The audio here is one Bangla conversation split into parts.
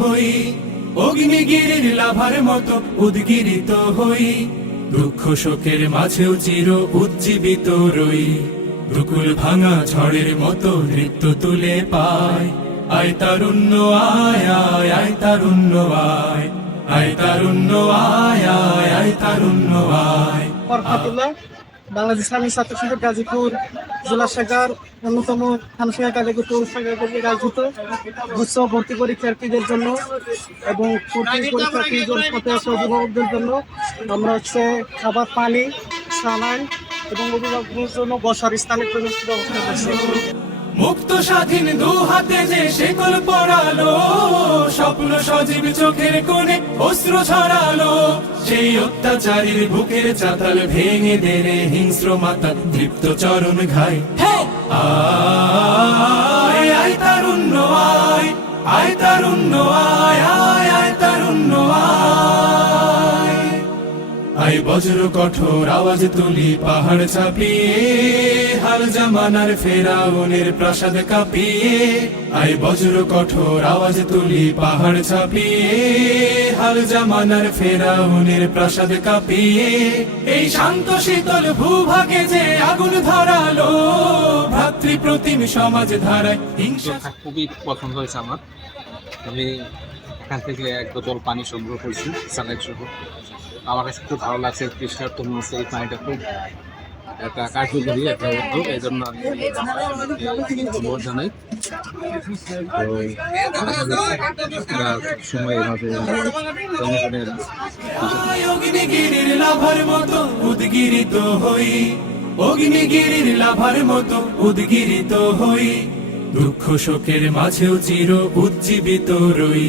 হই অগ্নিগিরির লাভার মতো উদ্গিরিত হই। দুঃখ শোকের মাঝেও চির উজ্জীবিত রই। দুকুল ভাঙা ঝড়ের মতো নৃত্য তুলে পায়। আয় তারুণ্য, আয় আয় আয় তারুণ্য, আয়। আয় তারুণ্য, আয় আয় আয় তারুণ্য, আয়। বাংলাদেশ ইসলামী ছাত্র সংসদ গাজীপুর জেলা শাখার অন্যতম খানশিয়া কালীগুপুর শাখা কর্তৃক আয়োজিত গুচ্ছ ভর্তি পরীক্ষার্থীদের জন্য এবং ভর্তি পরীক্ষার্থীর পথে অভিভাবকদের জন্য আমরা হচ্ছে খাবার, পানি সালাইন এবং অভিভাবকদের জন্য বসার স্থানের ব্যবস্থা করছি। মুক্ত স্বাধীন দু হাতে যে শেকল পড়ালো স্বপ্ন সজীব চোখের কোণে অস্ত্র ছড়ালো। সেই অত্যাচারীর বুকের চাতাল ভেঙে দেরে হিংস্র মাতা তৃপ্ত চরণ ঘাই। আয় আয় তারুণ্য আয় আয় তারুণ্য আয় আয় বজ্র কঠোর আওয়াজ তুলি, পাহাড় চাপিয়ে হাল জামানার ফেরাউনের প্রাসাদ কাঁপিয়ে আই বজ্র কঠোর আওয়াজ তুলি, পাহাড় চাপিয়ে হাল জামানার ফেরাউনের প্রাসাদ কাঁপিয়ে, এই শান্ত শীতল ভূভাগে যে আগুন ধরালো, ভ্রাতৃ প্রতিম সমাজ ধারায় হিংসা খুবই পছন্দ হয়েছে আমার। আমি এখান থেকে এক বোতল পানি সংগ্রহ করছি স্যালাইড সহ। আমার কাছে খুব ভালো লাগছে তৃষ্ণার্ত মানুষ এই পানিটা খুব একটা কার্যকরী একটা উদ্যোগ, এই জন্য আমি ধন্যবাদ জানাই। তো সময় এভাবে হই অগ্নিগিরির লাভার মতো উদ্গিরিত হই দুঃখ শোকের মাঝেও চির উজ্জীবিত রই।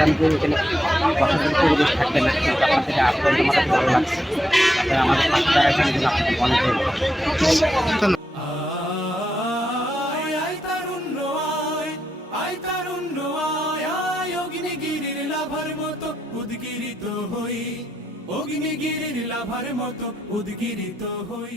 মনে করছিলাম এখানে বসন্তের পরিবেশ থাকবে না, কিন্তু আপনার থেকে আপনাদের আমার ভালো লাগছে। তারপরে আমাদের পাশে এই জন্য আপনাকে অনেক ধন্যবাদ উদ্গিরিত হই। অগ্নিগিরির লাভার মতো উদ্গিরিত হই।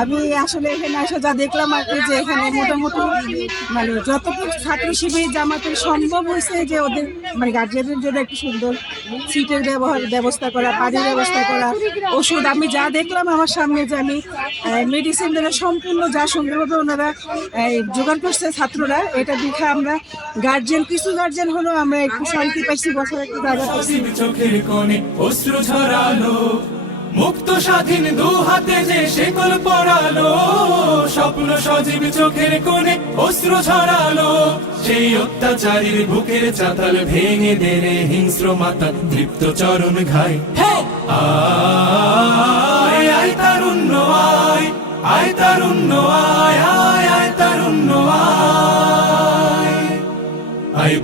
আমি আসলে এখানে আসা যা দেখলাম আর কি যে এখানে মোটামুটি মানে যতটুকু ছাত্র শিবির জামাতের সম্ভব হয়েছে যে ওদের মানে গার্জিয়ানদের জন্য একটু সুন্দর সিটের ব্যবহার, ব্যবস্থা করা পানির ব্যবস্থা করা, ওষুধ। আমি যা দেখলাম আমার সামনে যে আমি মেডিসিন দ্বারা সম্পূর্ণ যা সুন্দরভাবে ওনারা জোগাড় করছে ছাত্ররা, এটা দেখে আমরা গার্জিয়ান কিছু গার্জিয়ান হলো আমরা একটু শান্তি পাইছি বছর একটু জায়গা পাইছি। মুক্ত স্বাধীন দু হাতে যে শেকল পড়ালো স্বপ্ন সজীব চোখের কোণে অস্ত্র ছড়ালো সেই অত্যাচারীর বুকের চাতাল ভেঙে দেরে হিংস্র মাতা তৃপ্ত চরণ ঘাই আয়